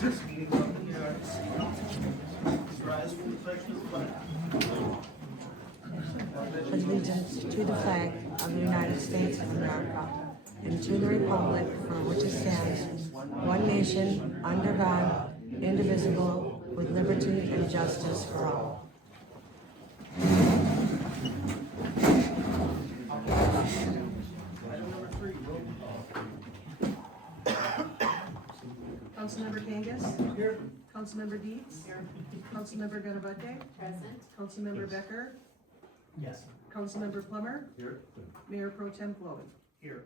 This meeting of the City Council. Please rise for the pledge of the flag. Allegiance to the flag of the United States of America and to the republic for which it stands, one nation, under God, indivisible, with liberty and justice for all. Item number 3, roll call. Councilmember Kangas? Here. Councilmember Deeds? Here. Councilmember Ganabate? Present. Councilmember Becker? Yes. Councilmember Plummer? Here. Mayor Pro Tem Chloe? Here.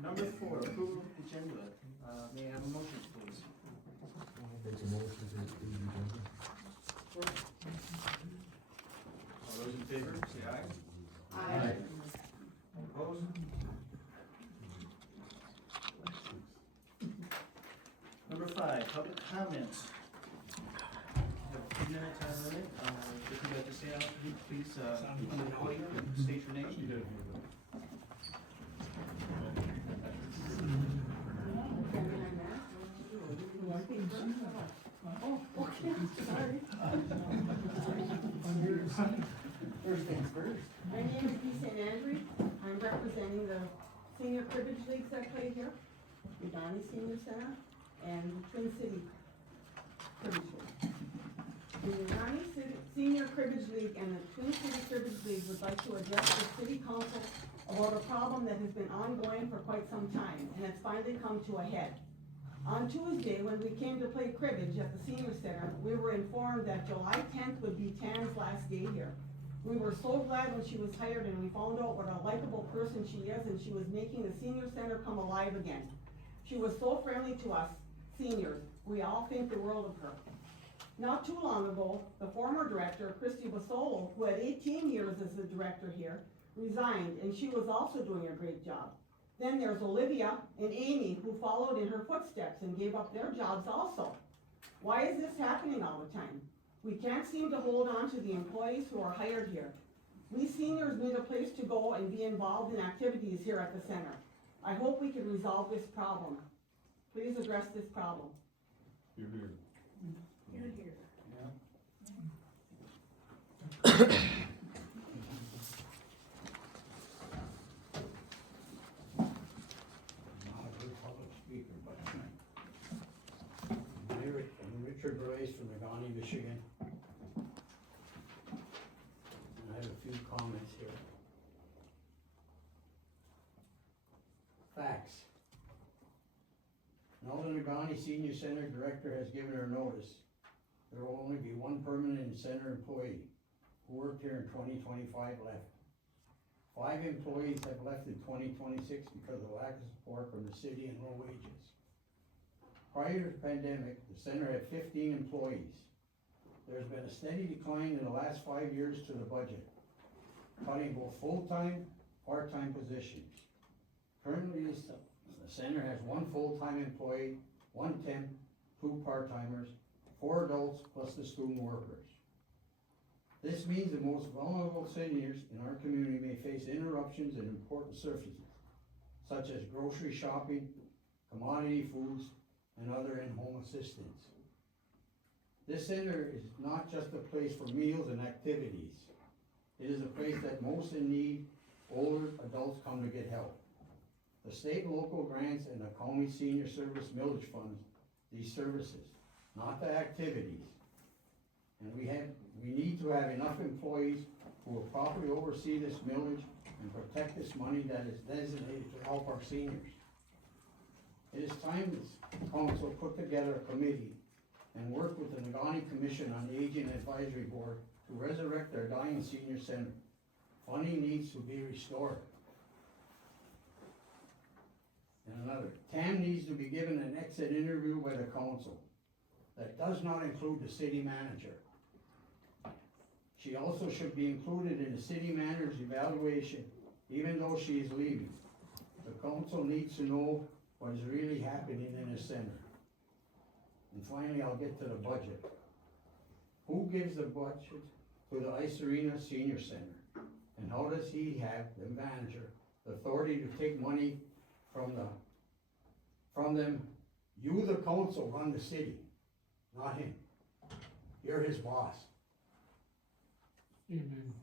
Number 4, approval of the agenda. May I have a motion, please? All those in favor, say aye. Aye. Opposed? Number 5, public comments. Have a few minutes on limit. If you'd like to say anything, please, come to the podium and state your name. First things first. My name is Dee St. Andrew. I'm representing the senior cribbage leagues that play here, the Negaunee Senior Center and Twin City Cribbage League. The Negaunee Senior Cribbage League and the Twin City Cribbage League would like to address the city council about a problem that has been ongoing for quite some time, and it's finally come to a head. On Tuesday, when we came to play cribbage at the senior center, we were informed that July 10th would be Tan's last day here. We were so glad when she was hired and we found out what a likable person she is, and she was making the senior center come alive again. She was so friendly to us seniors. We all think the world of her. Not too long ago, the former director, Christy Basolo, who had 18 years as the director here, resigned, and she was also doing a great job. Then there's Olivia and Amy, who followed in her footsteps and gave up their jobs also. Why is this happening all the time? We can't seem to hold on to the employees who are hired here. We seniors need a place to go and be involved in activities here at the center. I hope we can resolve this problem. Please address this problem. You're here. You're here. Not a good public speaker, but I'm Richard Brace from Negaunee, Michigan. And I have a few comments here. Facts. Now the Negaunee Senior Center Director has given her notice. There will only be one permanent center employee who worked here in 2025 left. 5 employees have left in 2026 because of lack of support from the city and low wages. Prior to the pandemic, the center had 15 employees. There's been a steady decline in the last 5 years to the budget, cutting both full-time, part-time positions. Currently, the center has 1 full-time employee, 1 temp, 2 part-timers, 4 adults plus the student workers. This means the most vulnerable seniors in our community may face interruptions in important services, such as grocery shopping, commodity foods, and other in-home assistance. This center is not just a place for meals and activities. It is a place that most in need, older adults come to get help. The state and local grants and the county senior service millage funds these services, not the activities. And we need to have enough employees who will properly oversee this millage and protect this money that is designated to help our seniors. It is time this council put together a committee and work with the Negaunee Commission on Aging Advisory Board to resurrect their dying senior center. Funding needs to be restored. And another, TAM needs to be given an exit interview by the council. That does not include the city manager. She also should be included in the city manager's evaluation, even though she is leaving. The council needs to know what is really happening in the center. And finally, I'll get to the budget. Who gives the budget to the Ice Arena Senior Center? And how does he have, the manager, the authority to take money from them You, the council, run the city, not him. You're his boss. Amen.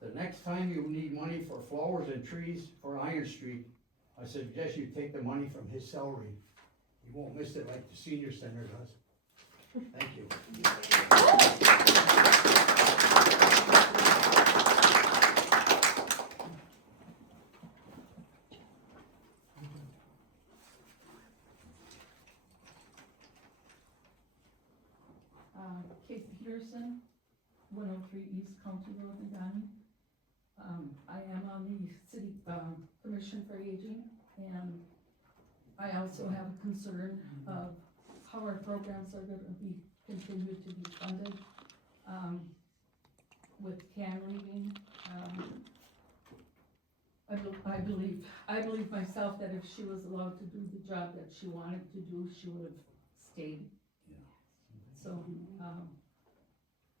The next time you need money for flowers and trees for Iron Street, I suggest you take the money from his salary. You won't miss it like the senior center does. Thank you. Kate Peterson, 103 East County Road, Negaunee. I am on the City Commission for Aging, and I also have a concern of how our programs are going to be continued to be funded. With Can leaving, I believe myself that if she was allowed to do the job that she wanted to do, she would have stayed. So,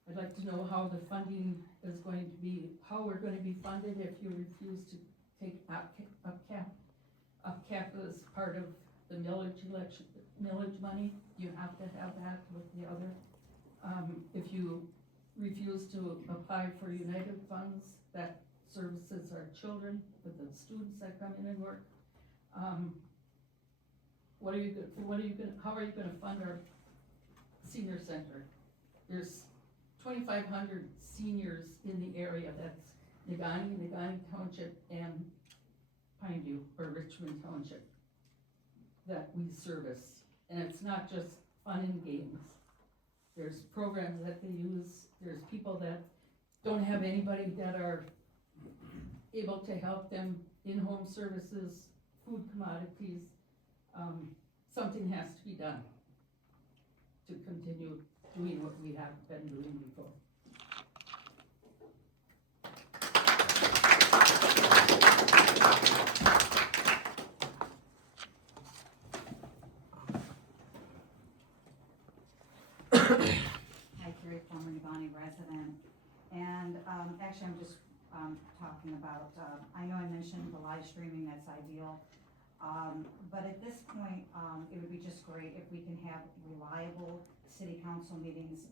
I'd like to know how the funding is going to be, how we're going to be funded if you refuse to take up cap as part of the millage money. You have to have that with the other. If you refuse to apply for United funds that services our children, with the students that come in and work, how are you gonna fund our senior center? There's 2,500 seniors in the area. That's Negaunee Township, and Pineview or Richmond Township that we service. And it's not just fun and games. There's programs that they use. There's people that don't have anybody that are able to help them, in-home services, food commodities. Something has to be done to continue doing what we have been doing before. Hi, Carrie, former Negaunee resident, and actually I'm just talking about, I know I mentioned the live streaming, that's ideal, but at this point, it would be just great if we can have reliable city council meetings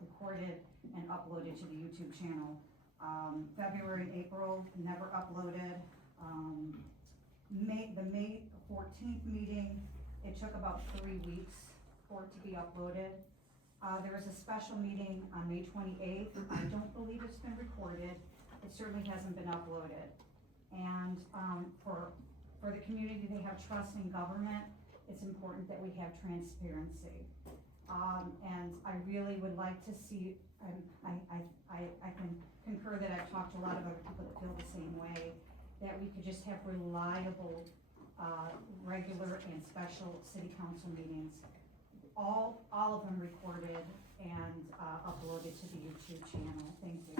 recorded and uploaded to the YouTube channel. February, April, never uploaded. The May 14th meeting, it took about 3 weeks for it to be uploaded. There was a special meeting on May 28th. I don't believe it's been recorded. It certainly hasn't been uploaded. And for the community to have trust in government, it's important that we have transparency. And I really would like to see, I can concur that I've talked to a lot of other people that feel the same way, that we could just have reliable, regular and special city council meetings, all of them recorded and uploaded to the YouTube channel. Thank you.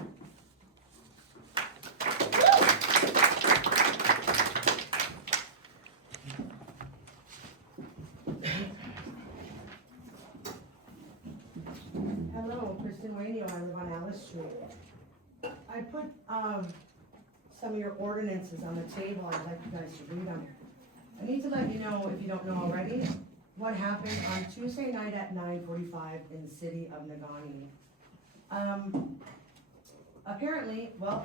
Hello, Kristen Wainio, I live on Alice Street. I put some of your ordinances on the table, I'd like you guys to read them. I need to let you know, if you don't know already, what happened on Tuesday night at 9:45 in the city of Negaunee. Apparently, well,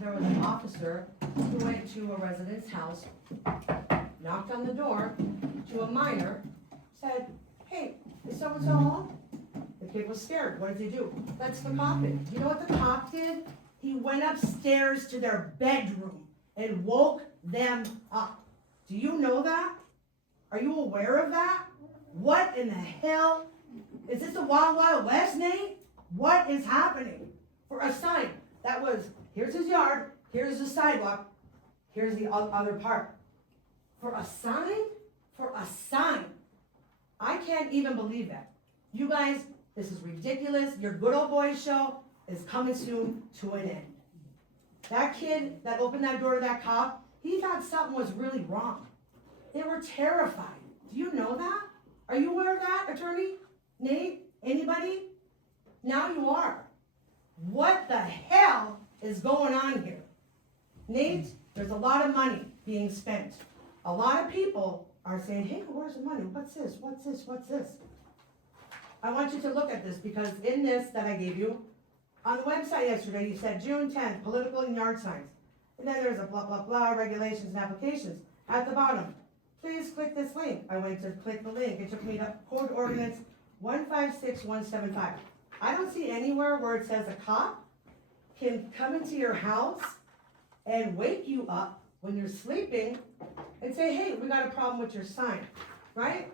there was an officer who went to a resident's house, knocked on the door to a minor, said, "Hey, is so-and-so home?" The kid was scared. What does he do? Let's the cop in. You know what the cop did? He went upstairs to their bedroom and woke them up. Do you know that? Are you aware of that? What in the hell? Is this the Wild Wild West, Nate? What is happening? For a sign that was, here's his yard, here's the sidewalk, here's the other part. For a sign? For a sign. I can't even believe that. You guys, this is ridiculous. Your good old boys show is coming soon to an end. That kid that opened that door to that cop, he thought something was really wrong. They were terrified. Do you know that? Are you aware of that, attorney? Nate? Anybody? Now you are. What the hell is going on here? Nate, there's a lot of money being spent. A lot of people are saying, hey, where's the money? What's this? What's this? What's this? I want you to look at this because in this that I gave you, on the website yesterday, you said June 10th, political and yard signs. And then there's a blah, blah, blah, regulations and applications. At the bottom, please click this link. I went to click the link. It took me to Code Ordinance 156175. I don't see anywhere where it says a cop can come into your house and wake you up when you're sleeping and say, hey, we got a problem with your sign, right?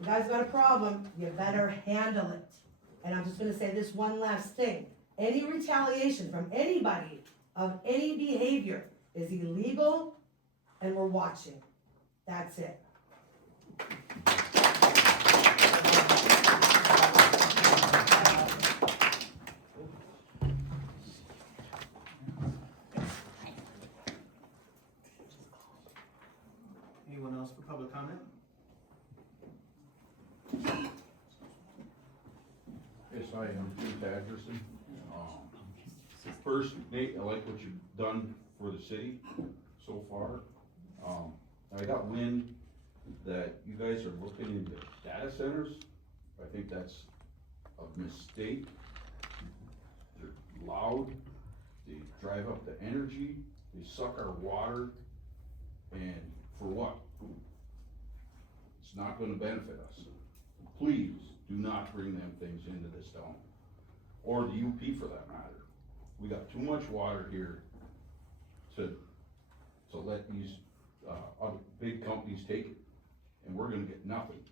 You guys got a problem, you better handle it. And I'm just gonna say this one last thing. Any retaliation from anybody of any behavior is illegal and we're watching. That's it. Anyone else for public comment? Yes, I am Keith Anderson. First, Nate, I like what you've done for the city so far. I got wind that you guys are looking into data centers. I think that's a mistake. They're loud, they drive up the energy, they suck our water, and for what? It's not gonna benefit us. Please do not bring them things into this town, or the UP for that matter. We got too much water here to let these, other big companies take it, and we're gonna get nothing.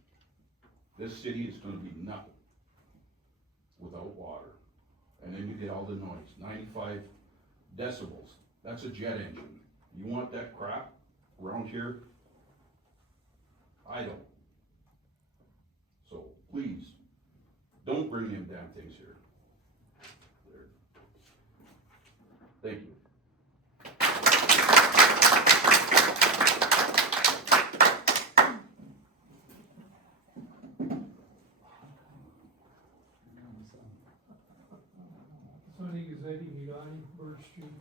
This city is gonna be nothing without water. And then you get all the noise, 95 decibels, that's a jet engine. You want that crap around here? I don't. So please, don't bring them damn things here. There. Thank you. Sonny Gazzetti, Negaunee, Bird Street.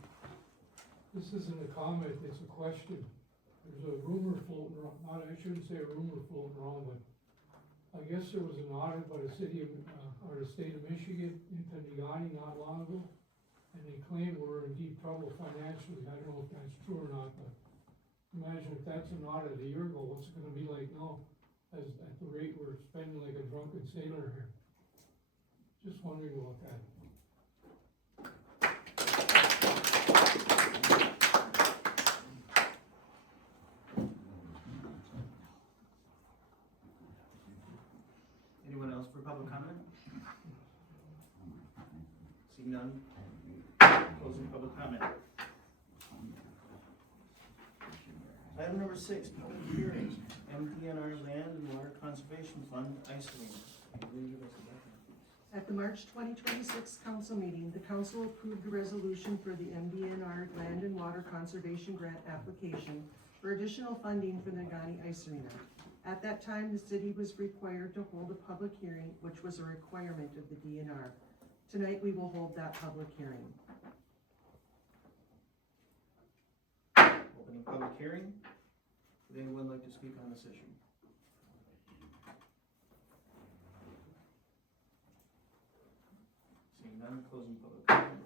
This isn't a comment, it's a question. There's a rumor floating around, I shouldn't say a rumor floating around, but I guess there was an audit by the city of, or the state of Michigan into Negaunee not long ago. And they claim we're in deep trouble financially. I don't know if that's true or not, but imagine if that's an audit a year ago, what's it gonna be like now? As, at the rate we're spending like a drunken sailor here. Just wondering about that. Anyone else for public comment? Seeing none, closing public comment. Item number 6, public hearing, MDNR Land and Water Conservation Fund isolating. At the March 2026 council meeting, the council approved a resolution for the MDNR Land and Water Conservation Grant application for additional funding for the Negaunee Ice Arena. At that time, the city was required to hold a public hearing, which was a requirement of the DNR. Tonight, we will hold that public hearing. Opening public hearing. Would anyone like to speak on this issue? Seeing none, closing public comment.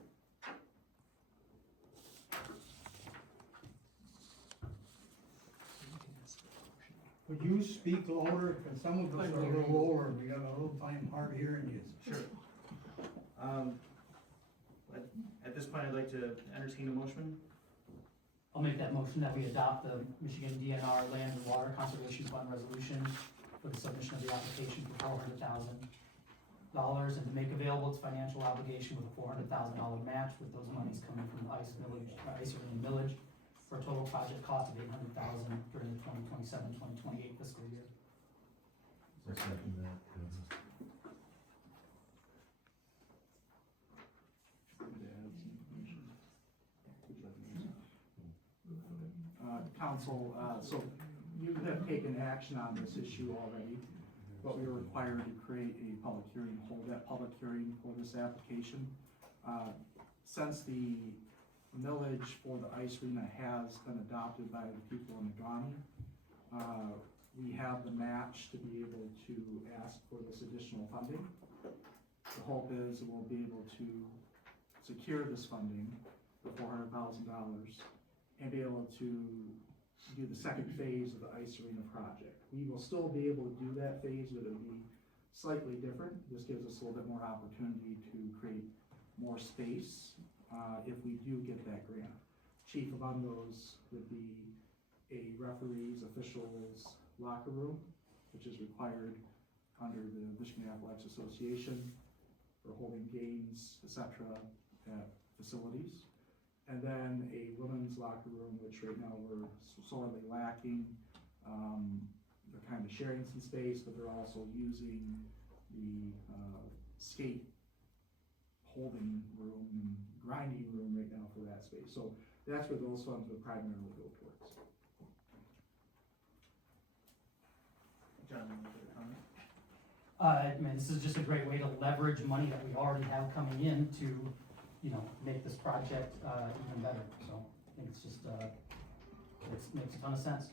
Would you speak louder, cause some of us are a little lower, we got a little time hard hearing you. Sure. At this point, I'd like to entertain a motion. I'll make that motion that we adopt the Michigan DNR Land and Water Conservation Fund resolution for the submission of the application for $400,000 and to make available its financial obligation with a $400,000 match, with those monies coming from the ice arena millage, for a total project cost of $800,000 during the 2027-2028 fiscal year. Council, so you have taken action on this issue already, but we were required to create a public hearing, hold that public hearing for this application. Since the millage for the ice arena has been adopted by the people in Negaunee. We have the match to be able to ask for this additional funding. The hope is we'll be able to secure this funding, the $400,000, and be able to do the second phase of the ice arena project. We will still be able to do that phase, but it'll be slightly different. This gives us a little bit more opportunity to create more space if we do get that grant. Chief among those would be a referees, officials locker room, which is required under the Michigan Athletics Association for holding games, etc. at facilities. And then a women's locker room, which right now we're sorely lacking. They're kind of sharing some space, but they're also using the skate holding room and grinding room right now for that space. So that's where those funds would primarily go towards. John, any further comment? I mean, this is just a great way to leverage money that we already have coming in to, you know, make this project, even better. So I think it's just, it makes a ton of sense.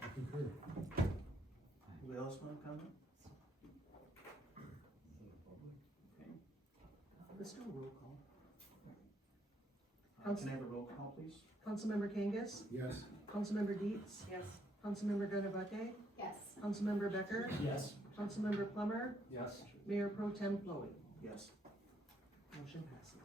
I concur. Anybody else want to comment? Okay. Let's do a roll call. Can I have a roll call, please? Councilmember Kangas, Yes. Councilmember Dietz, Yes. Councilmember Ganavate, Yes. Councilmember Becker, Yes. Councilmember Plummer, Yes. Mayor Pro Tem Chloe. Yes. Motion passes.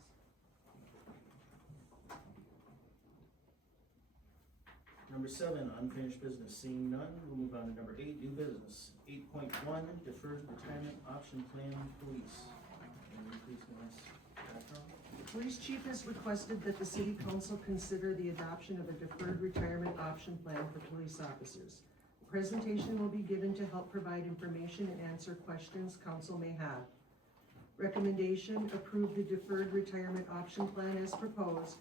Number 7, unfinished business. Seeing none, we'll move on to number 8, new business. 8.1, deferred retirement option plan, police. And please give us background. The police chief has requested that the city council consider the adoption of a deferred retirement option plan for police officers. The presentation will be given to help provide information and answer questions council may have. Recommendation, approve the deferred retirement option plan as proposed.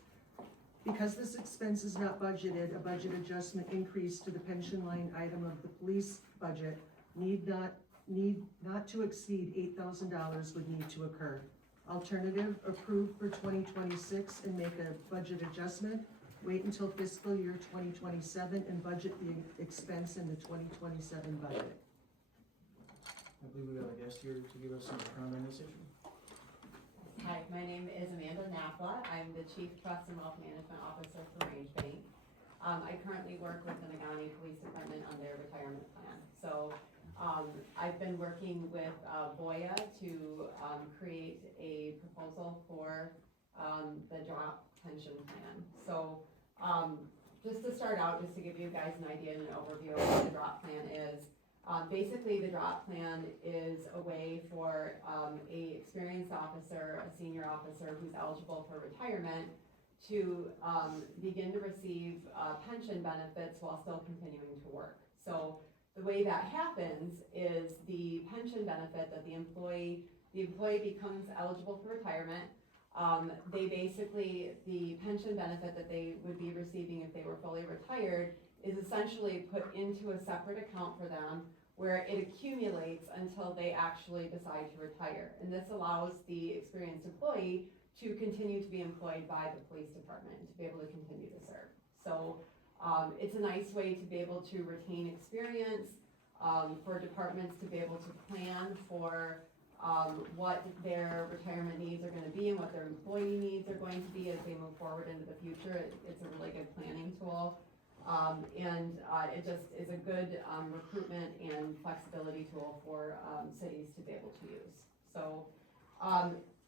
Because this expense is not budgeted, a budget adjustment increase to the pension line item of the police budget need not to exceed $8,000 would need to occur. Alternative, approve for 2026 and make a budget adjustment. Wait until fiscal year 2027 and budget the expense in the 2027 budget. I believe we have a guest here to give us some background on this issue. Hi, my name is Amanda Nafla. I'm the Chief Trust and Wealth Management Officer for Range Bank. I currently work with the Negaunee Police Department on their retirement plan. So I've been working with Voya to create a proposal for the drop pension plan. So just to start out, just to give you guys an idea and an overview of what the drop plan is. Basically, the drop plan is a way for a experienced officer, a senior officer who's eligible for retirement to begin to receive pension benefits while still continuing to work. So the way that happens is the pension benefit that the employee becomes eligible for retirement. The pension benefit that they would be receiving if they were fully retired is essentially put into a separate account for them where it accumulates until they actually decide to retire. And this allows the experienced employee to continue to be employed by the police department and to be able to continue to serve. So it's a nice way to be able to retain experience, for departments to be able to plan for what their retirement needs are going to be and what their employee needs are going to be as they move forward into the future. It's a really good planning tool. It just is a good recruitment and flexibility tool for cities to be able to use. So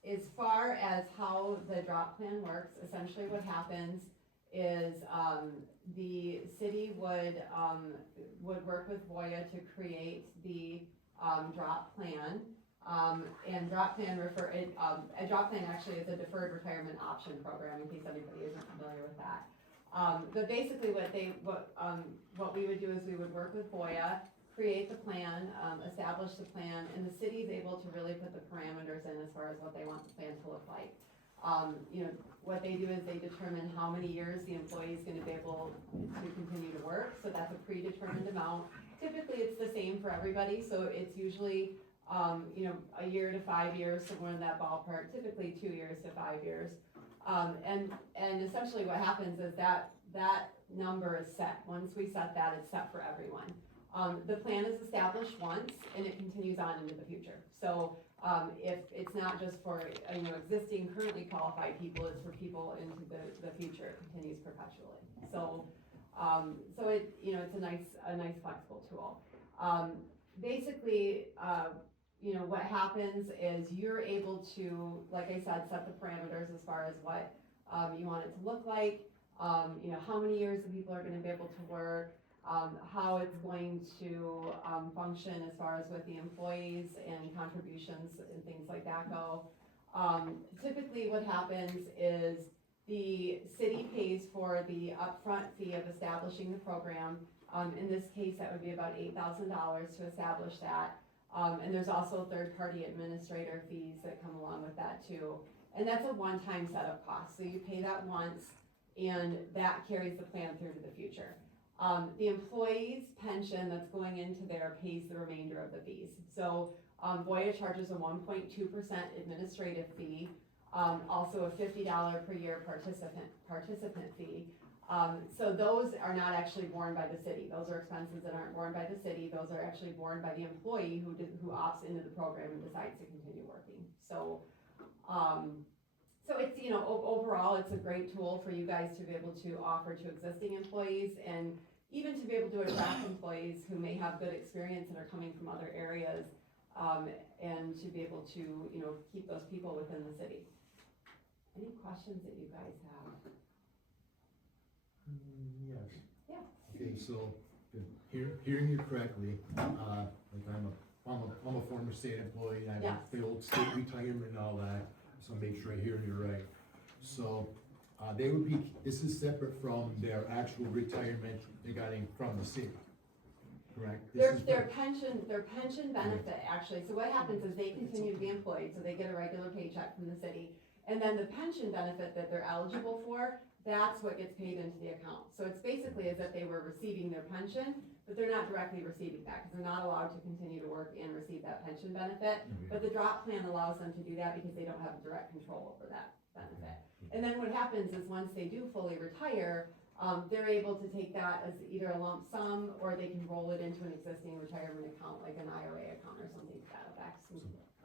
as far as how the drop plan works, essentially what happens is the city would work with Voya to create the drop plan. And drop plan a drop plan actually is a deferred retirement option program, in case anybody isn't familiar with that. But basically what we would do is we would work with Voya, create the plan, establish the plan, and the city is able to really put the parameters in as far as what they want the plan to look like. What they do is they determine how many years the employee is going to be able to continue to work, so that's a predetermined amount. Typically it's the same for everybody, so it's usually a year to 5 years, somewhere in that ballpark, typically 2 years to 5 years. And essentially what happens is that number is set. Once we set that, it's set for everyone. The plan is established once and it continues on into the future. So if it's not just for, existing currently qualified people, it's for people into the future, it continues perpetually. So, it's a nice flexible tool. Basically, what happens is you're able to, like I said, set the parameters as far as what, you want it to look like, how many years the people are gonna be able to work, how it's going to, function as far as with the employees and contributions and things like that go. Typically what happens is the city pays for the upfront fee of establishing the program. In this case, that would be about $8,000 to establish that. And there's also third-party administrator fees that come along with that too. And that's a one-time setup cost. So you pay that once and that carries the plan through to the future. The employee's pension that's going into there pays the remainder of the fees. So Voya charges a 1.2% administrative fee, also a $50 per year participant fee. So those are not actually borne by the city. Those are expenses that aren't borne by the city. Those are actually borne by the employee who opts into the program and decides to continue working. So, it's, overall, it's a great tool for you guys to be able to offer to existing employees and even to be able to attract employees who may have good experience and are coming from other areas, and to be able to, keep those people within the city. Any questions that you guys have? Yes. Yeah. Okay, so, hearing you correctly, like I'm a former state employee, I Yes. have failed state retirement and all that, so make sure I hear you right. So, this is separate from their actual retirement they're getting from the city, correct? Their pension benefit, actually, so what happens is they continue to be employed, so they get a regular paycheck from the city. And then the pension benefit that they're eligible for, that's what gets paid into the account. So it's basically as if they were receiving their pension, but they're not directly receiving that, because they're not allowed to continue to work and receive that pension benefit. But the drop plan allows them to do that because they don't have direct control over that benefit. And then what happens is once they do fully retire, they're able to take that as either a lump sum, or they can roll it into an existing retirement account, like an IRA account or something to that effect.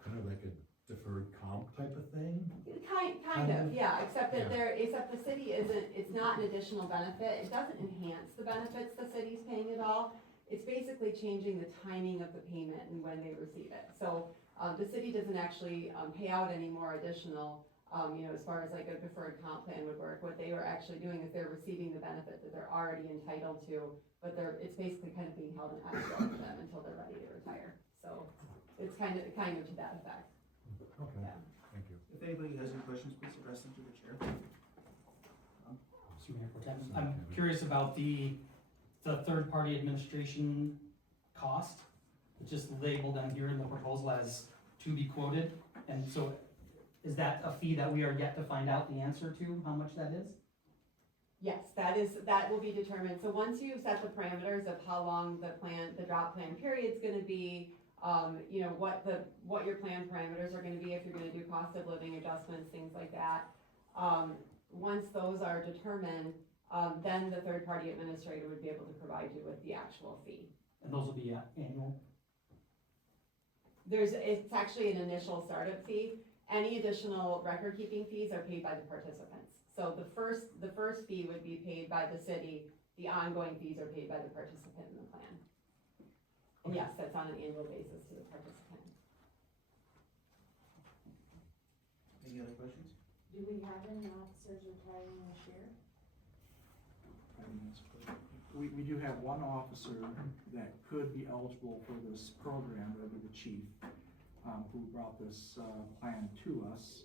Kind of like a deferred comp type of thing? Kind of, yeah, except that the city it's not an additional benefit. It doesn't enhance the benefits the city's paying at all. It's basically changing the timing of the payment and when they receive it. So, the city doesn't actually, pay out any more additional, as far as like a deferred comp plan would work. What they are actually doing is they're receiving the benefit that they're already entitled to, but it's basically kind of being held in escrow for them until they're ready to retire. So, it's kind of to that effect. Okay, Yeah. thank you. If anybody has any questions, please address them to the chair. Mr. Mayor Pro Tem, I'm curious about the third-party administration cost. It's just labeled down here in the proposal as to be quoted, and so is that a fee that we are yet to find out the answer to, how much that is? Yes, that will be determined. So once you set the parameters of how long the drop plan period's gonna be, what your plan parameters are gonna be, if you're gonna do cost of living adjustments, things like that. Once those are determined, then the third-party administrator would be able to provide you with the actual fee. And those will be annual? It's actually an initial startup fee. Any additional record-keeping fees are paid by the participants. So the first fee would be paid by the city, the ongoing fees are paid by the participant in the plan. And yes, that's on an annual basis to the participant. Any other questions? Do we have any officers retiring this year? We do have one officer that could be eligible for this program, that would be the chief, who brought this plan to us.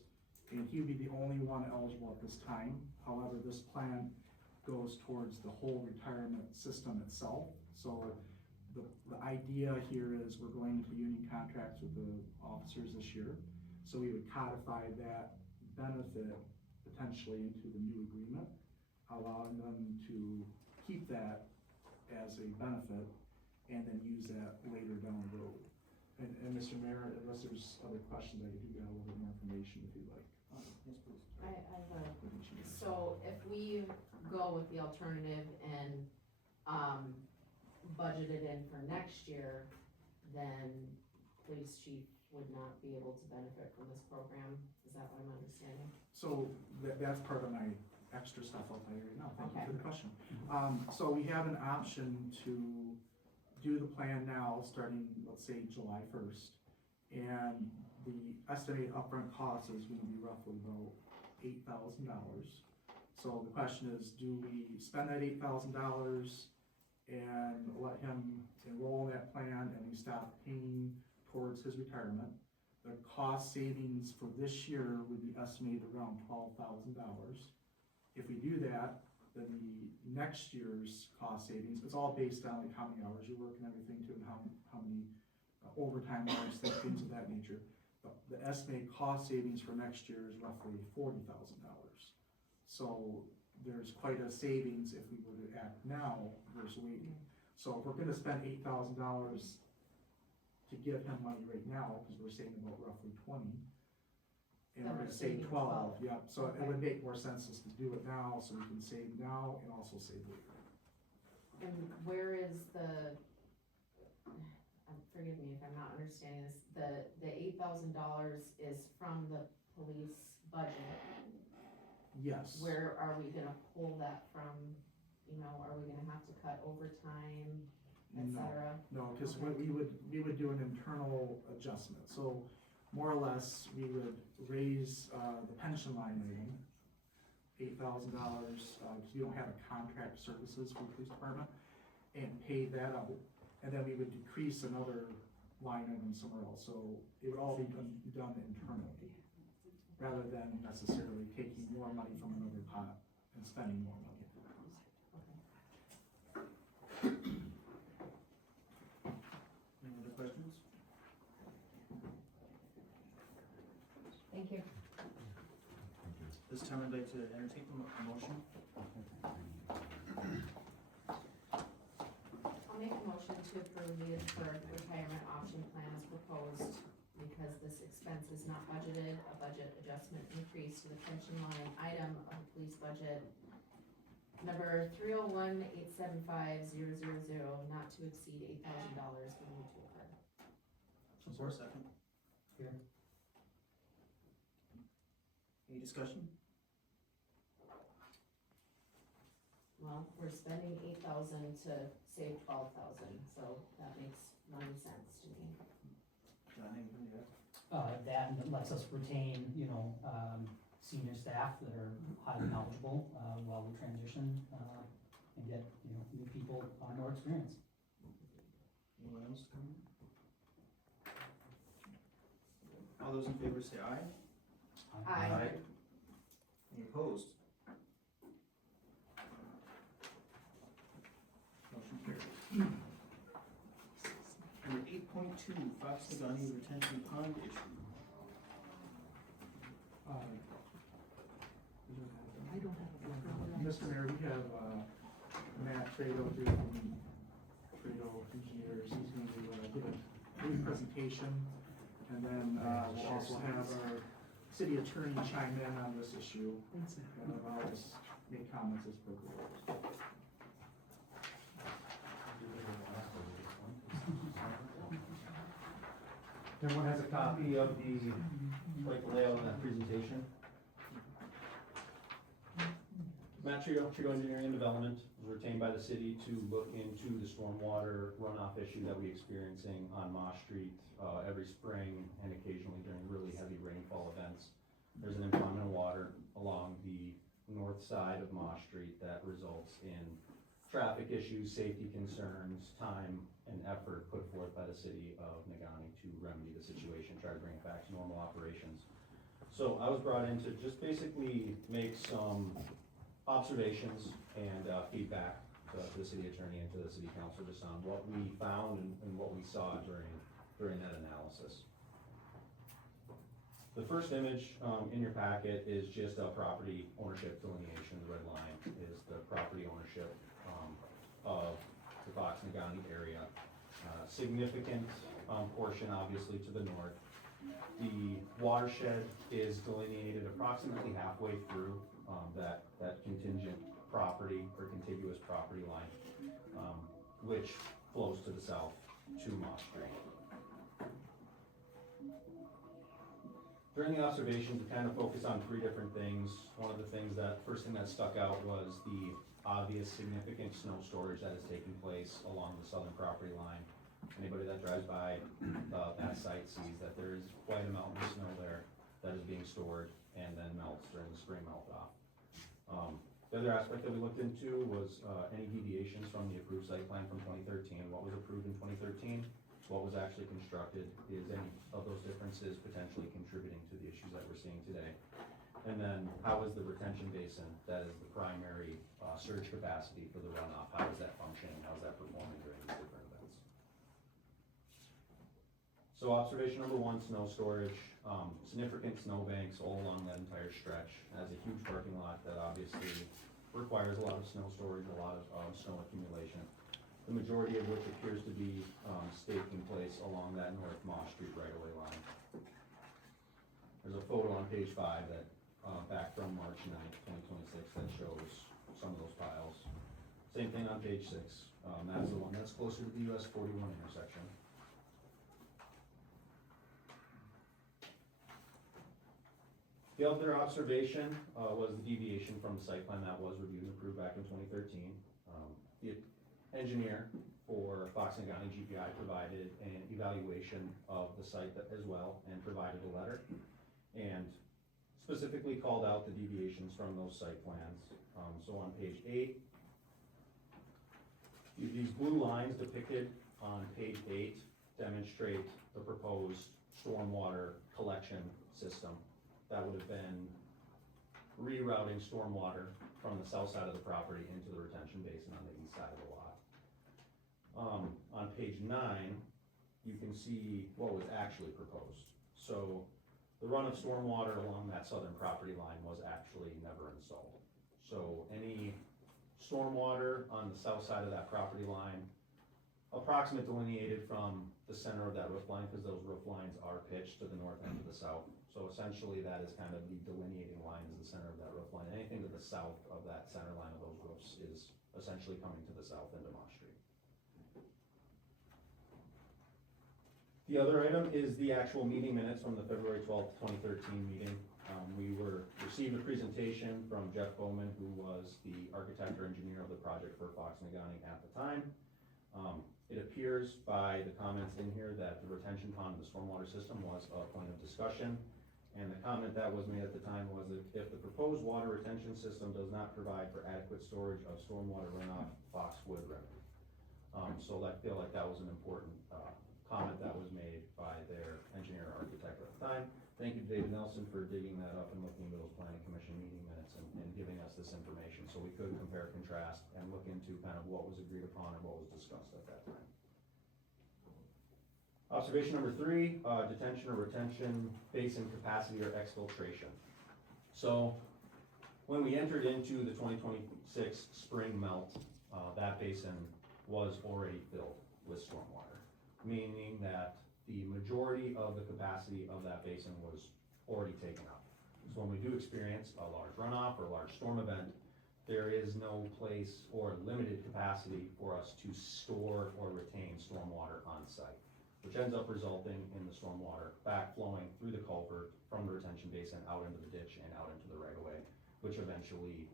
And he would be the only one eligible at this time. However, this plan goes towards the whole retirement system itself. So the idea here is we're going into union contracts with the officers this year. So we would codify that benefit potentially into the new agreement, allowing them to keep that as a benefit and then use that later down the road. And Mr. Mayor, unless there's other questions, I do got a little bit more information if you'd like. Yes, please. I have so if we go with the alternative and, budget it in for next year, then police chief would not be able to benefit from this program, is that what I'm understanding? So that's part of my extra stuff I'll tell you right now, thank you Okay. for the question. So we have an option to do the plan now, starting, let's say, July first. And the estimated upfront cost is gonna be roughly about $8,000. So the question is, do we spend that $8,000 and let him enroll in that plan and we stop paying towards his retirement? The cost savings for this year would be estimated around $12,000. If we do that, then the next year's cost savings, it's all based on like how many hours you work and everything too, and how many overtime hours, things of that nature. The estimated cost savings for next year is roughly $40,000. So there's quite a savings if we were to act now versus waiting. So if we're gonna spend $8,000 to give him money right now, because we're saving about roughly 20, and Then we're we're gonna save saving 12, yep, so it Okay. would make more sense just to do it now, so we can save now and also save later. And where is the, forgive me if I'm not understanding this, the $8,000 is from the police budget. Yes. Where are we gonna pull that from, you know, are we gonna have to cut overtime, et No. cetera? No, because Okay. we would do an internal adjustment, so more or less, we would raise, the pension line item, $8,000, because we don't have a contract services for the police department, and pay that out, and then we would decrease another line item somewhere else, so it would all be done internally, rather than necessarily taking more money from another pot and spending more money. Any other questions? Thank you. This time I'd like to entertain a motion. I'll make a motion to approve the deferred retirement option plan as proposed, because this expense is not budgeted, a budget adjustment increase to the pension line item of the police budget number 301-875-000, not to exceed $8,000 will need to occur. For a second. Here. Any discussion? Well, we're spending $8,000 to save $12,000, so that makes money sense to me. John, anything to add? That and it lets us retain, you know, senior staff that are highly knowledgeable, while we transition, and get, you know, new people, more experience. Anyone else comment? All those in favor say aye. Aye. Any opposed? Motion carries. Number 8.2, Fox Negaunee retention pond issue. Mr. Mayor, we have, Matt Trado here from Trado Engineers, he's going to, give a brief presentation, and then, we'll also have our city attorney chime in on this issue, and allow us to make comments as appropriate. Everyone has a copy of the, like, layout in that presentation. Matt Trio Engineering and Development was retained by the city to look into the stormwater runoff issue that we're experiencing on Moss Street, every spring and occasionally during really heavy rainfall events. There's an impoundment of water along the north side of Moss Street that results in traffic issues, safety concerns, time and effort put forth by the city of Negaunee to remedy the situation, try to bring it back to normal operations. So I was brought in to just basically make some observations and feedback to the city attorney and to the city council just on what we found and what we saw during that analysis. The first image in your packet is just a property ownership delineation. The red line is the property ownership of the Fox Negaunee area. Significant portion obviously to the north. The watershed is delineated approximately halfway through, that contingent property or contiguous property line, which flows to the south to Moss Street. During the observations, we kind of focused on three different things. One of the things first thing that stuck out was the obvious significant snow storage that is taking place along the southern property line. Anybody that drives by that site sees that there is quite a mountain of snow there that is being stored and then melts during the spring melt off. The other aspect that we looked into was any deviations from the approved site plan from 2013. What was approved in 2013? What was actually constructed? Is any of those differences potentially contributing to the issues that we're seeing today? And then how is the retention basin, that is the primary surge capacity for the runoff, how is that functioning? How is that performing during these different events? So observation number one, snow storage. Significant snow banks all along that entire stretch. Has a huge parking lot that obviously requires a lot of snow storage, a lot of snow accumulation. The majority of which appears to be taking place along that North Moss Street right-of-way line. There's a photo on page 5 that back from March 9th, 2026 that shows some of those piles. Same thing on page 6. That's the one that's closer to the US 41 intersection. The other observation was the deviation from the site plan that was reviewed and approved back in 2013. The engineer for Fox and Negaunee GPI provided an evaluation of the site as well and provided a letter and specifically called out the deviations from those site plans. So on page 8, these blue lines depicted on page 8 demonstrate the proposed stormwater collection system that would have been rerouting stormwater from the south side of the property into the retention basin on the east side of the lot. On page 9, you can see what was actually proposed. So the run of stormwater along that southern property line was actually never installed. So any stormwater on the south side of that property line, approximate delineated from the center of that roof line, because those roof lines are pitched to the north and to the south. So essentially that is kind of the delineating line, is the center of that roof line. Anything to the south of that center line of those roofs is essentially coming to the south into Moss Street. The other item is the actual meeting minutes from the February 12th, 2013 meeting. We received a presentation from Jeff Bowman, who was the architect or engineer of the project for Fox Negaunee at the time. It appears by the comments in here that the retention pond of the stormwater system was a point of discussion. And the comment that was made at the time was that if the proposed water retention system does not provide for adequate storage of stormwater runoff, Fox would remedy. So I feel like that was an important comment that was made by their engineer architect at the time. Thank you to David Nelson for digging that up and looking into those planning commission meeting minutes and giving us this information so we could compare, contrast, and look into kind of what was agreed upon and what was discussed at that time. Observation number 3, detention or retention basin capacity or exfiltration. So when we entered into the 2026 spring melt, that basin was already filled with stormwater, meaning that the majority of the capacity of that basin was already taken up. So when we do experience a large runoff or a large storm event, there is no place or limited capacity for us to store or retain stormwater on site, which ends up resulting in the stormwater backflowing through the culvert from the retention basin out into the ditch and out into the right-of-way, which eventually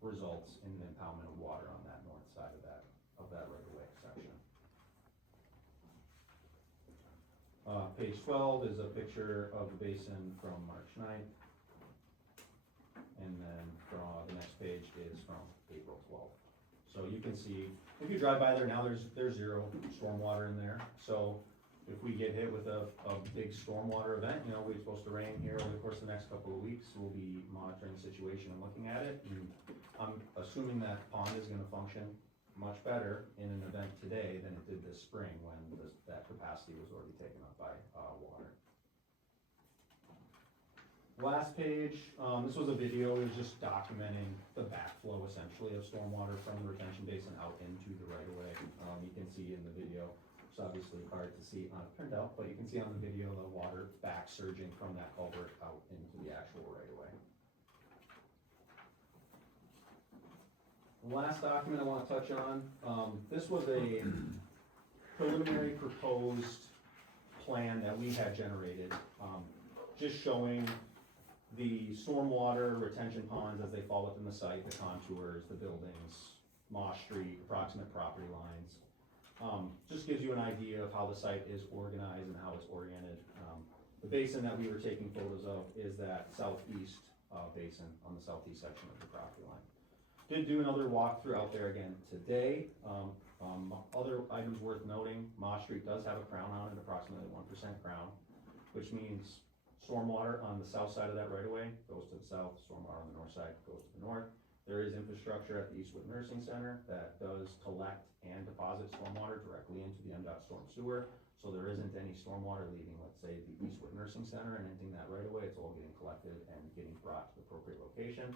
results in an impoundment of water on that north side of that right-of-way section. Page 12 is a picture of the basin from March 9th. And then the next page is from April 12th. So you can see, if you drive by there now, there's zero stormwater in there. So if we get hit with a big stormwater event, you know, we're supposed to rain here over the course of the next couple of weeks, we'll be monitoring the situation and looking at it. And I'm assuming that pond is gonna function much better in an event today than it did this spring when that capacity was already taken up by water. Last page, this was a video. It was just documenting the backflow essentially of stormwater from the retention basin out into the right-of-way. You can see in the video It's obviously hard to see on a printout, but you can see on the video the water back surging from that culvert out into the actual right of way. The last document I want to touch on, this was a preliminary proposed plan that we had generated, just showing the stormwater retention ponds as they fall within the site, the contours, the buildings, Moss Street, approximate property lines. Just gives you an idea of how the site is organized and how it's oriented. The basin that we were taking photos of is that southeast basin on the southeast section of the property line. Did do another walkthrough out there again today. Other items worth noting, Moss Street does have a crown on it, approximately 1% crown, which means stormwater on the south side of that right of way goes to the south, stormwater on the north side goes to the north. There is infrastructure at the Eastwood Nursing Center that does collect and deposit stormwater directly into the MDOT storm sewer. So there isn't any stormwater leaving, let's say, the Eastwood Nursing Center and entering that right away. It's all getting collected and getting brought to the appropriate location.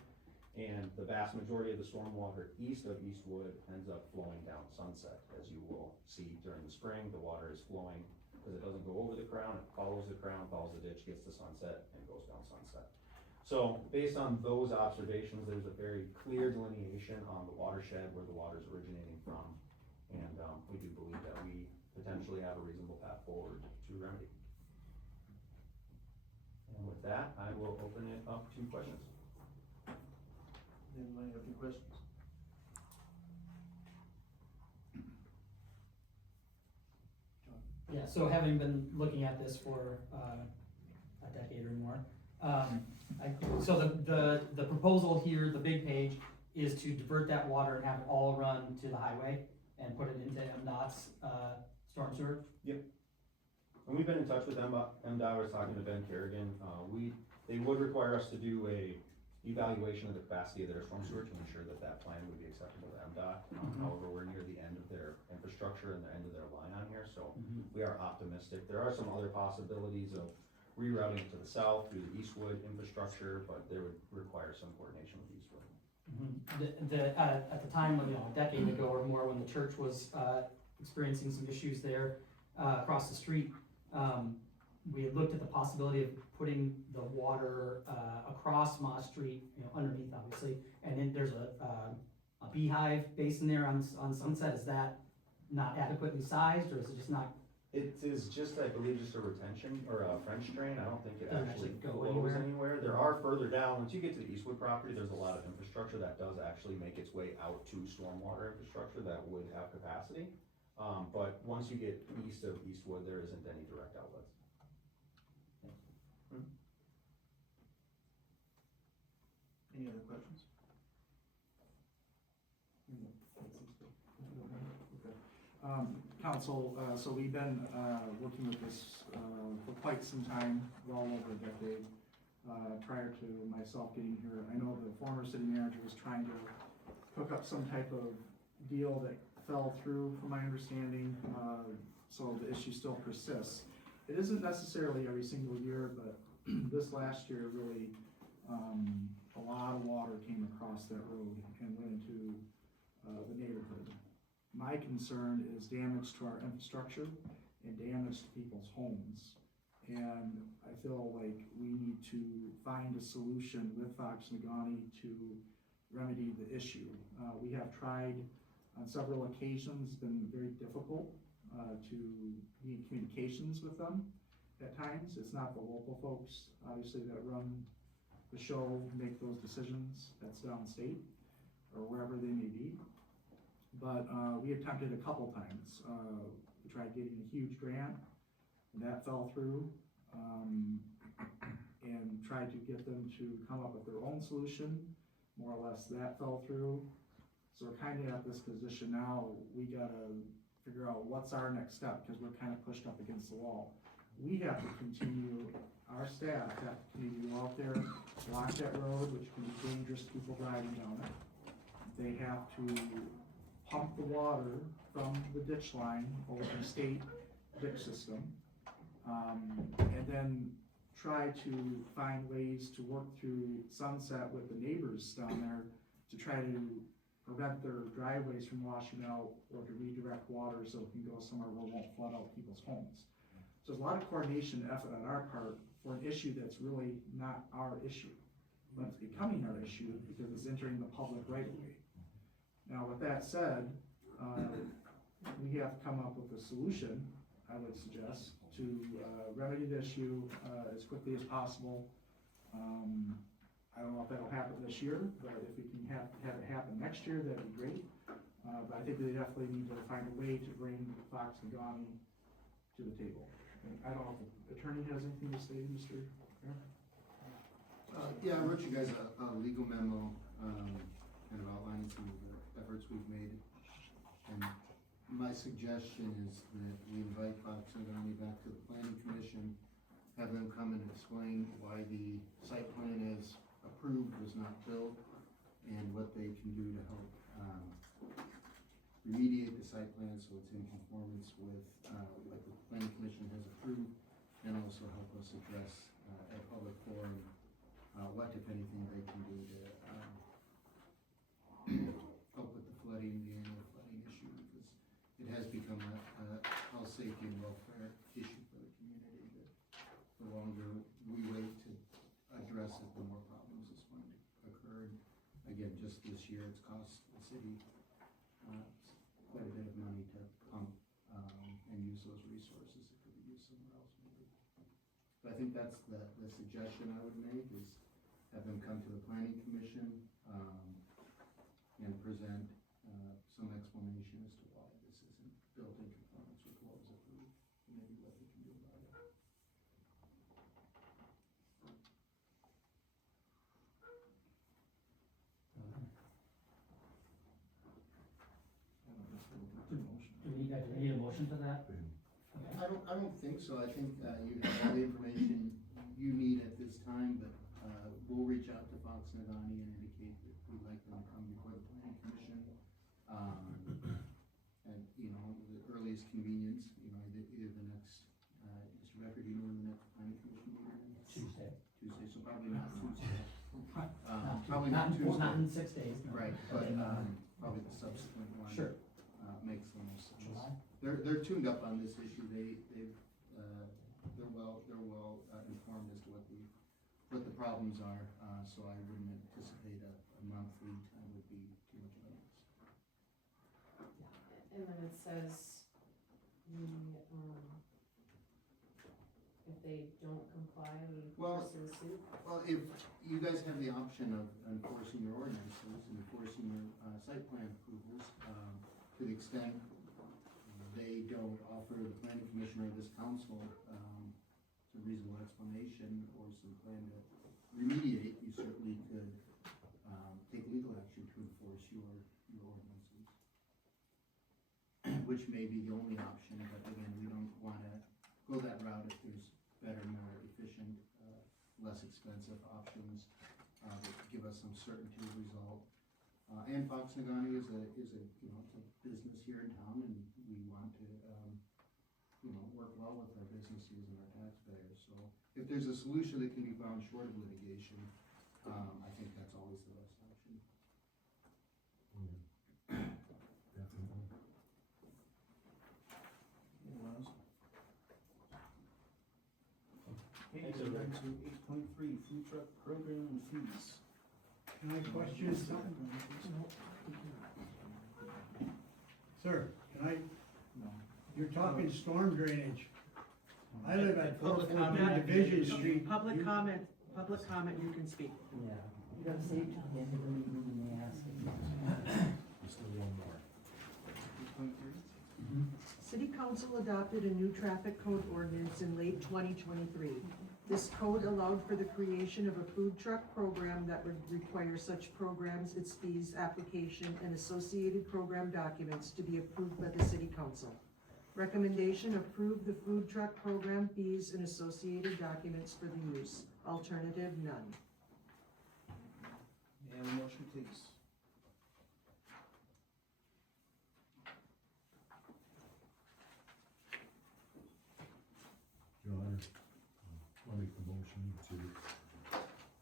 And the vast majority of the stormwater east of Eastwood ends up flowing down Sunset. As you will see during the spring, the water is flowing because it doesn't go over the crown, it follows the crown, follows the ditch, gets to Sunset, and goes down Sunset. So based on those observations, there's a very clear delineation on the watershed where the water is originating from. And we do believe that we potentially have a reasonable path forward to remedy. And with that, I will open it up to questions. Anybody have any questions? Yeah, so having been looking at this for a decade or more, so the proposal here, the big page, is to divert that water and have it all run to the highway and put it into MDOT's storm sewer? Yep. And we've been in touch with MDOT. I was talking to Ben Kerrigan. They would require us to do a evaluation of the capacity of their storm sewer to ensure that that plan would be acceptable to MDOT. However, we're near the end of their infrastructure and the end of their line on here, so we are optimistic. There are some other possibilities of rerouting to the south through the Eastwood infrastructure, but they would require some coordination with Eastwood. At the time, a decade ago or more, when the church was experiencing some issues there across the street, we had looked at the possibility of putting the water across Moss Street, underneath obviously, and then there's a beehive basin there on Sunset. Is that not adequately sized, or is it just not? It is just, I believe, just a retention or a French drain. I don't think it Doesn't actually go flows anywhere. There are further down, once you get to the Eastwood property, there's a lot of infrastructure that does actually make its way out to stormwater infrastructure that would have capacity. But once you get east of Eastwood, there isn't any direct outlets. Any other questions? Council, so we've been working with this for quite some time, well over a decade, prior to myself getting here. I know the former city manager was trying to hook up some type of deal that fell through, from my understanding, so the issue still persists. It isn't necessarily every single year, but this last year really, a lot of water came across that road and went into the neighborhood. My concern is damage to our infrastructure and damage to people's homes. And I feel like we need to find a solution with Fox Negaunee to remedy the issue. We have tried on several occasions, been very difficult to be in communications with them at times. It's not the local folks, obviously, that run the show, make those decisions. That's downstate or wherever they may be. But we attempted a couple times. We tried getting a huge grant, and that fell through, and tried to get them to come up with their own solution. More or less, that fell through. So we're kind of at this position now. We gotta figure out what's our next step, because we're kind of pushed up against the wall. We have to continue, our staff have to continue to go out there, block that road, which can be dangerous to people driving down it. They have to pump the water from the ditch line over the state ditch system, and then try to find ways to work through Sunset with the neighbors down there to try to prevent their driveways from washing out or to redirect water so it can go somewhere where it won't flood out people's homes. So there's a lot of coordination and effort on our part for an issue that's really not our issue, but it's becoming our issue because it's entering the public right of way. Now, with that said, we have to come up with a solution, I would suggest, to remedy the issue as quickly as possible. I don't know if that'll happen this year, but if we can have it happen next year, that'd be great. But I think they definitely need to find a way to bring Fox Negaunee to the table. I don't know if the attorney has anything to say, Mr. Mayor? Yeah, I wrote you guys a legal memo, kind of outlining some of the efforts we've made. And my suggestion is that we invite Fox Negaunee back to the planning commission, have them come and explain why the site plan as approved was not built, and what they can do to help, remediate the site plan so it's in conformance with, what the planning commission has approved, and also help us address, at a public forum, what, if anything, they can do to, help with the flooding, the annual flooding issue, because it has become a health, safety, and welfare issue for the community, that the longer we wait to address it, the more problems is going to occur. And again, just this year, it's cost the city, quite a bit of money to pump, and use those resources that could be used somewhere else maybe. So I think that's the suggestion I would make, is have them come to the planning commission, and present, some explanation as to why this isn't built in conformance with what was approved, and maybe what they can do about it. Do we need a motion to that? I don't think so. I think, you have all the information you need at this time, but, we'll reach out to Fox Negaunee and indicate that we'd like them to come before the planning commission. And, you know, the earliest convenience, you know, either the next, Mr. Becker, do you know when the next planning commission meeting is? Tuesday. Tuesday, so probably not Tuesday. Probably not Tuesday. Not in 6 days, no. Right, but, probably the subsequent one. Sure. Makes the most sense. July? They're tuned up on this issue. They're well informed as to what the problems are, so I wouldn't anticipate a month lead time would be too much of a mess. And then it says, if they don't comply, we pursue suit. Well, if you guys have the option of enforcing your ordinances, enforcing your, site plan approvals, to the extent they don't offer the planning commissioner or this council, some reasonable explanation or some plan to remediate, you certainly could, take legal action to enforce your ordinances. Which may be the only option, but again, we don't wanna go that route if there's better, more efficient, less expensive options, that give us some certainty of result. And Fox Negaunee is a, you know, it's a business here in town, and we want to, you know, work well with our businesses and our taxpayers. So if there's a solution that can be found short of litigation, I think that's always the best option. Definitely. Anyone else? Okay, so down to 8.3, food truck program and fees. Can I question something? Sir, can I, you're talking storm drainage. I live at Public 449 Division Street. Public comment, you can speak. Yeah. You gotta say it to the end of the meeting when they ask it. Still one more. 8.3? City Council adopted a new traffic code ordinance in late 2023. This code allowed for the creation of a food truck program that would require such programs, its fees, application, and associated program documents to be approved by the City Council. Recommendation: approve the food truck program fees and associated documents for the use. Alternative: none. May I have a motion, please? Your Honor, I'll make the motion to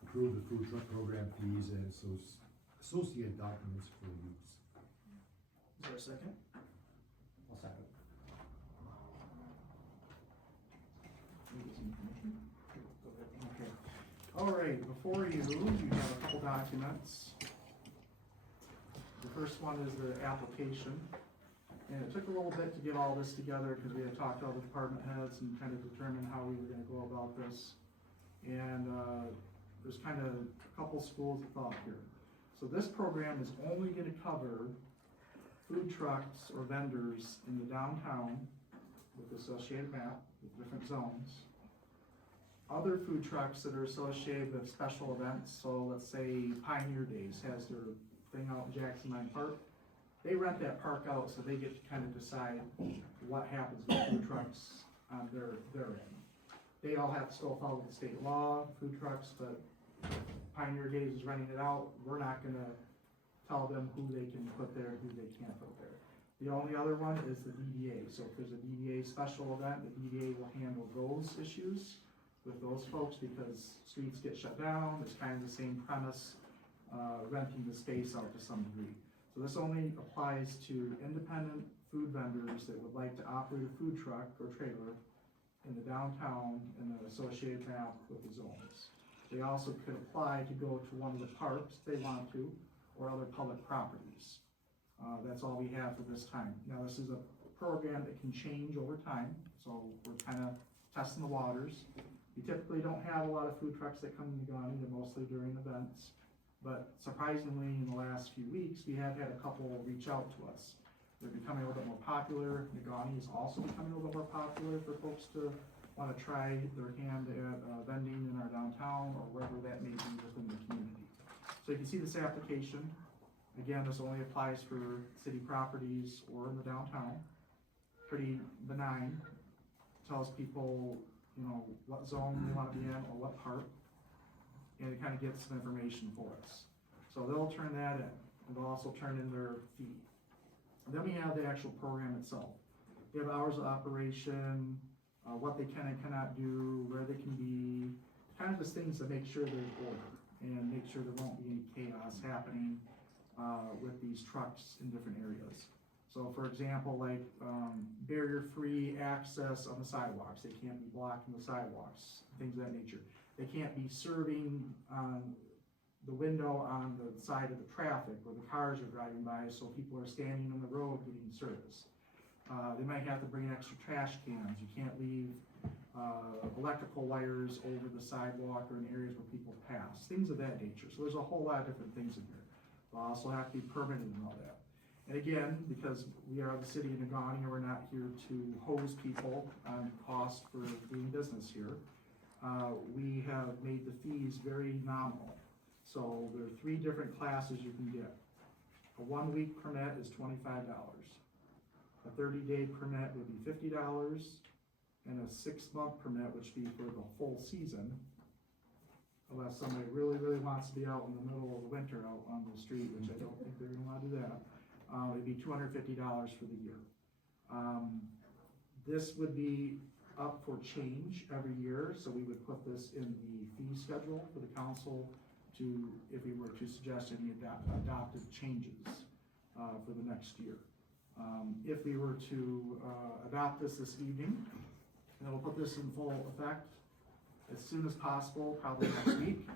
approve the food truck program fees and associated documents for use. Is there a second? I'll second. Okay. All right, before you have a couple documents. The first one is the application. And it took a little bit to get all this together because we had talked to all the department heads and kind of determined how we were gonna go about this. And, there's kind of a couple schools of thought here. So this program is only gonna cover food trucks or vendors in the downtown with the associated map with different zones. Other food trucks that are associated with special events, so let's say Pioneer Days has their thing out in Jackson Mine Park. They rent that park out, so they get to kind of decide what happens with food trucks on their end. They all have to still follow the state law, food trucks, but Pioneer Days is renting it out. We're not gonna tell them who they can put there, who they can't put there. The only other one is the DDA. So if there's a DDA special event, the DDA will handle those issues with those folks because streets get shut down. It's kind of the same premise, renting the space out to some degree. So this only applies to independent food vendors that would like to operate a food truck or trailer in the downtown and the associated map with the zones. They also could apply to go to one of the parks if they want to, or other public properties. That's all we have for this time. Now, this is a program that can change over time, so we're kind of testing the waters. We typically don't have a lot of food trucks that come to Negaunee, they're mostly during events. But surprisingly, in the last few weeks, we have had a couple reach out to us. They're becoming a little bit more popular. Negaunee is also becoming a little bit more popular for folks to want to try their hand at vending in our downtown or wherever that may be within the community. So you can see this application. Again, this only applies for city properties or in the downtown. Pretty benign. Tells people, you know, what zone they want to be in or what part. And it kind of gets some information for us. So they'll turn that in, and they'll also turn in their fee. And then we have the actual program itself. We have hours of operation, what they can and cannot do, where they can be, kind of just things to make sure there's order and make sure there won't be any chaos happening with these trucks in different areas. So for example, like barrier-free access on the sidewalks. They can't be blocking the sidewalks, things of that nature. They can't be serving the window on the side of the traffic where the cars are driving by, so people are standing on the road getting service. They might have to bring extra trash cans. You can't leave electrical wires over the sidewalk or in areas where people pass, things of that nature. So there's a whole lot of different things in here. They'll also have to be permitted and all that. And again, because we are the city of Negaunee, we're not here to hose people on cost for doing business here. We have made the fees very nominal. So there are 3 different classes you can get. A 1-week permit is $25. A 30-day permit would be $50, and a 6-month permit, which would be for the full season, unless somebody really, really wants to be out in the middle of the winter out on the street, which I don't think they're gonna wanna do that. It'd be $250 for the year. This would be up for change every year, so we would put this in the fee schedule for the council to, if we were to suggest any adopted changes for the next year. If we were to adopt this evening, and we'll put this in full effect as soon as possible, probably next week.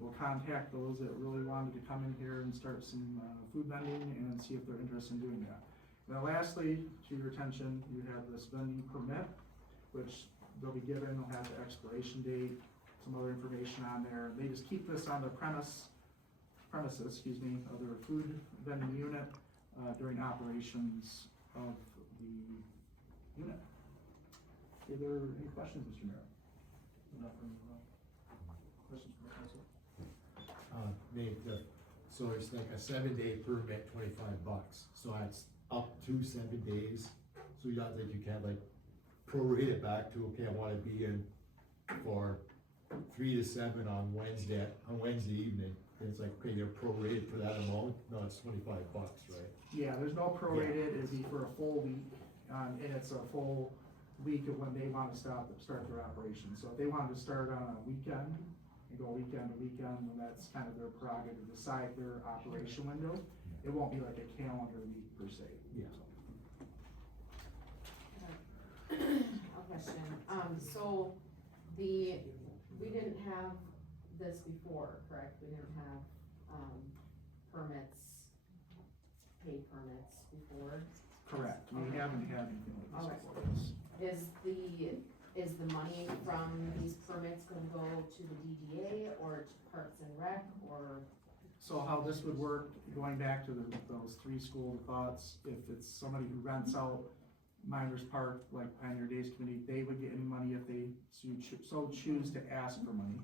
We'll contact those that really wanted to come in here and start some food vending and see if they're interested in doing that. Now lastly, to your attention, you have this vending permit, which they'll be given. They'll have the expiration date, some other information on there. They just keep this on the premises, of their food vending unit during operations of the unit. Are there any questions, Mr. Mayor? Questions from the council? So it's like a 7-day permit, $25. So that's up to 7 days. So you don't think you can like prorate it back to, okay, I wanna be in for 3 to 7 on Wednesday evening. And it's like, okay, you're prorated for that amount? No, it's $25, right? Yeah, there's no prorated. It'd be for a full week, and it's a full week of when they want to start their operation. So if they wanted to start on a weekend and go weekend to weekend, and that's kind of their prerogative to decide their operation window. It won't be like a calendar week per se. Yeah. A question, so we didn't have this before, correct? We didn't have, permits, paid permits before? Correct, we Okay. haven't had anything like this Okay. before this. Is the money from these permits gonna go to the DDA or to Parks and Rec, or? So how this would work, going back to those three school of thoughts, if it's somebody who rents out Miners Park, like Pioneer Days Committee, they would get any money if they so choose to ask for money.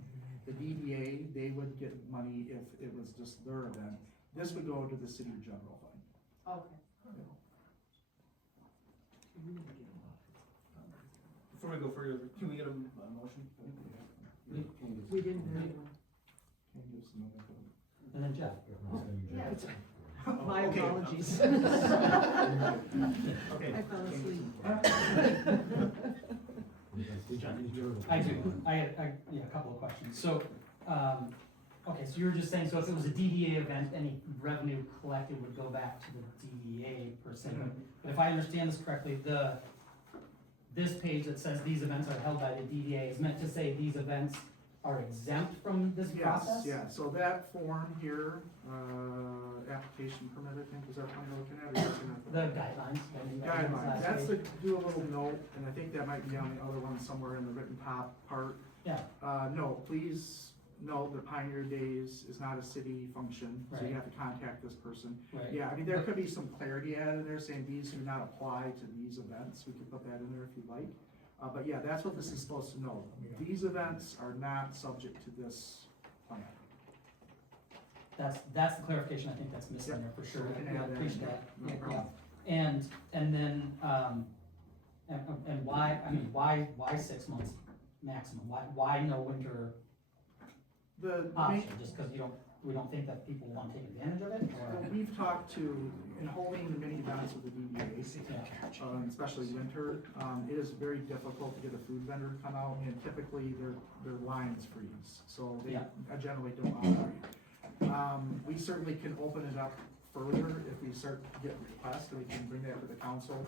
The DDA, they would get money if it was just their event. This would go to the city general fund. Okay. Before we go further, can we get a motion? We didn't have one. Can you just move it? And then Jeff. My Okay. apologies. Okay. I fell asleep. I do, yeah, a couple of questions. So, okay, so you were just saying, so if it was a DDA event, any revenue collected would go back to the DDA per se. But if I understand this correctly, this page that says these events are held by the DDA is meant to say these events are exempt from this process? Yes, yeah, so that form here, application permit, I think, is that what I'm looking at? Or are you looking at The guidelines. Guidelines, that's the. to do a little note, and I think that might be on the other one somewhere in the written top part. Yeah. No, please note that Pioneer Days is not a city function, so you Right. have to contact this person. Right. Yeah, I mean, there could be some clarity added there saying these do not apply to these events, we could put that in there if you'd like. But yeah, that's what this is supposed to know, these events are not subject to this plan. That's the clarification I think that's missing there for sure. So we can Yeah, add that in appreciate there. that. No Yeah, problem. yeah. And then, and why, I mean, why 6 months maximum? Why no winter The option? Just because we don't think that people want to take advantage of it, Well, or? we've talked to, in holding the mini events with the DDAs, especially winter, it is very difficult to get a food vendor to come out, and typically their lines freeze, so they Yeah. generally don't operate. We certainly can open it up further if we start to get requests, and we can bring that to the council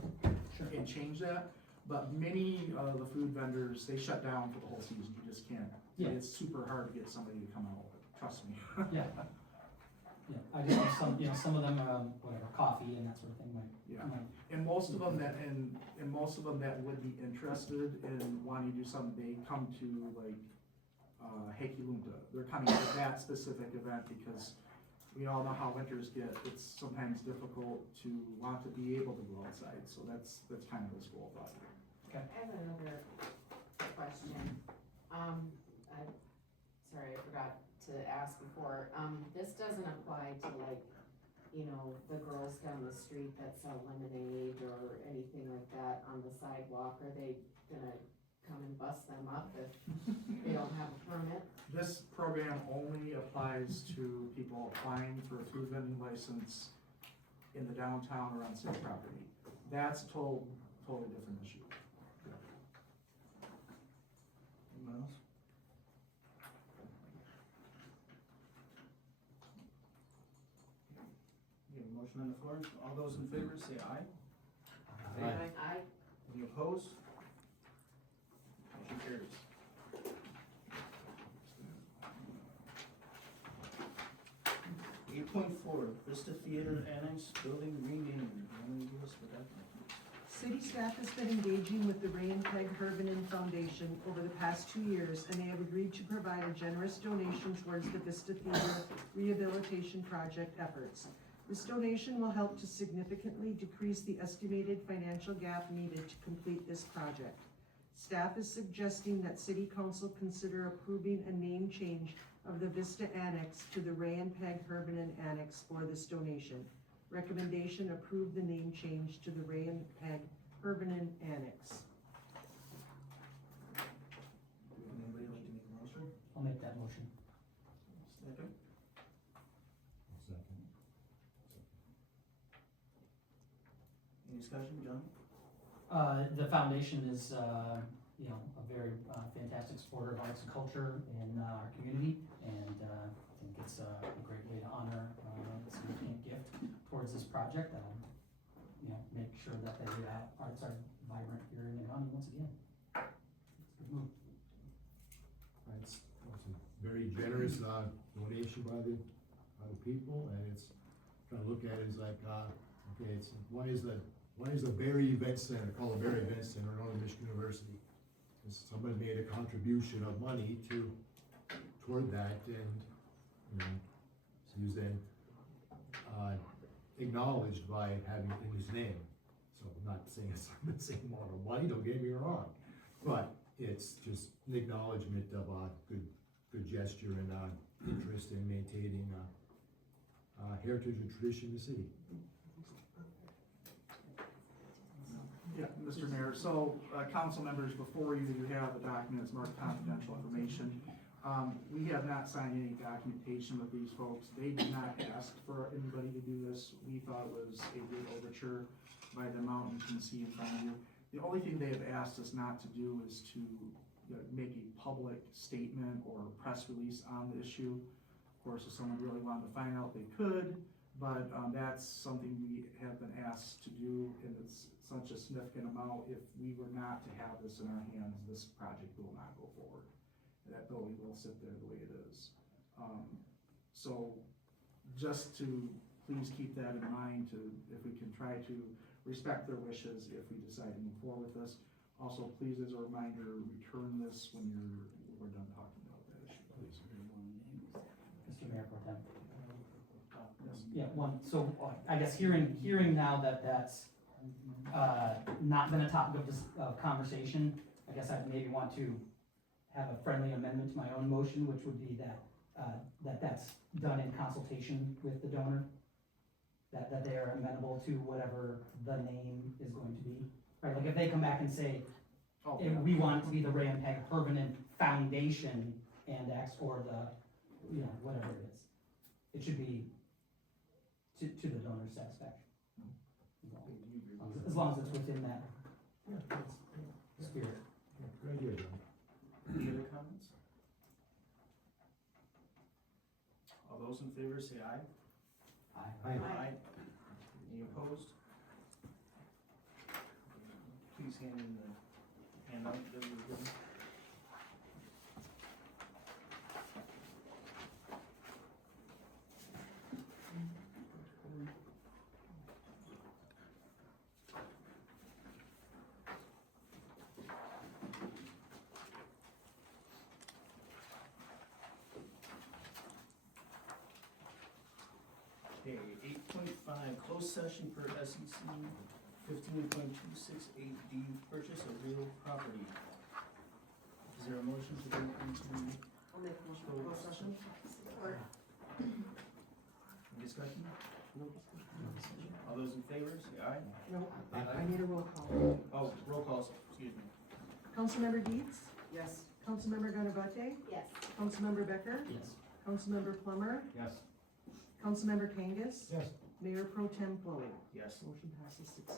and change that. But many of the food vendors, they shut down for the whole season, you just can't. Yeah. It's super hard to get somebody to come out, trust me. Yeah. Yeah, I just know some of them, whatever, coffee and that sort of thing might. Yeah. might- And most of them that, and most of them that would be interested in wanting to do something, they come to like, Heikilunta. They're coming to that specific event because we all know how winters get. It's sometimes difficult to want to be able to go outside, so that's kind of the school of thought. I have another question. Sorry, I forgot to ask before. This doesn't apply to like, the girls down the street that sell lemonade or anything like that on the sidewalk. Are they gonna come and bust them up if they don't have a permit? This program only applies to people applying for a food vending license in the downtown or on city property. That's a totally different issue. Anyone else? We have a motion on the floor. All those in favor say aye. Aye. Any opposed? Motion carries. 8.4, Vista Theater Annex Building Renaming. Can you give us what that means? City staff has been engaging with the Ray and Peg Herbanen Foundation over the past 2 years, and they have agreed to provide a generous donation towards the Vista Theater rehabilitation project efforts. This donation will help to significantly decrease the estimated financial gap needed to complete this project. Staff is suggesting that City Council consider approving a name change of the Vista Annex to the Ray and Peg Herbanen Annex for this donation. Recommendation: approve the name change to the Ray and Peg Herbanen Annex. Anybody like to make a motion? I'll make that motion. Second? Any discussion, John? The foundation is, you know, a very fantastic supporter of arts and culture in our community, and I think it's a great way to honor a significant gift towards this project. You know, make sure that the arts are vibrant here in Negaunee once again. It's a good move. It's a very generous donation by the people, and it's, trying to look at it as like, okay, it's, why is the Berry Event Center called the Berry Event Center in Northern Michigan University? Because somebody made a contribution of money toward that, and, you know, so he was then acknowledged by having it in his name. So I'm not saying it's the same amount of money, don't get me wrong, but it's just an acknowledgement of a good gesture and interest in maintaining heritage and tradition in the city. Yeah, Mr. Mayor, so, council members, before you, you have the documents marked confidential information. We have not signed any documentation with these folks. They did not ask for anybody to do this. We thought it was a good overture by the amount you can see in front of you. The only thing they have asked us not to do is to make a public statement or press release on the issue. Of course, if someone really wanted to find out, they could, but that's something we have been asked to do, and it's such a significant amount. If we were not to have this in our hands, this project will not go forward. That building will sit there the way it is. So just to please keep that in mind, if we can try to respect their wishes if we decide to move forward with this. Also, please, as a reminder, return this when we're done talking about that issue, please. Mr. Mayor Pro Tem. Yeah, so I guess hearing now that that's not been a topic of this conversation, I guess I maybe want to have a friendly amendment to my own motion, which would be that that's done in consultation with the donor, that they are amenable to whatever the name is going to be, right? Like if they come back and say, we want it to be the Ray and Peg Permanent Foundation and X, or the, you know, whatever it is, it should be to the donor's satisfaction. As long as it's within that spirit. Good idea, John. Any other comments? All those in favor say aye. Aye. Aye. Any opposed? Please hand in the handout that we were given. Okay, 8.5, closed session for SEC 15.268D, purchase of real property. Is there a motion to go into I'll make a motion for closed session. discussion? All those in favor, say aye. No, I need a roll call. Oh, roll call, excuse me. Councilmember Dietz. Yes. Councilmember Ganabate. Yes. Councilmember Becker. Yes. Councilmember Plummer. Yes. Councilmember Kangas. Yes. Mayor Pro Tem Chloe. Yes. Motion passes 6-0.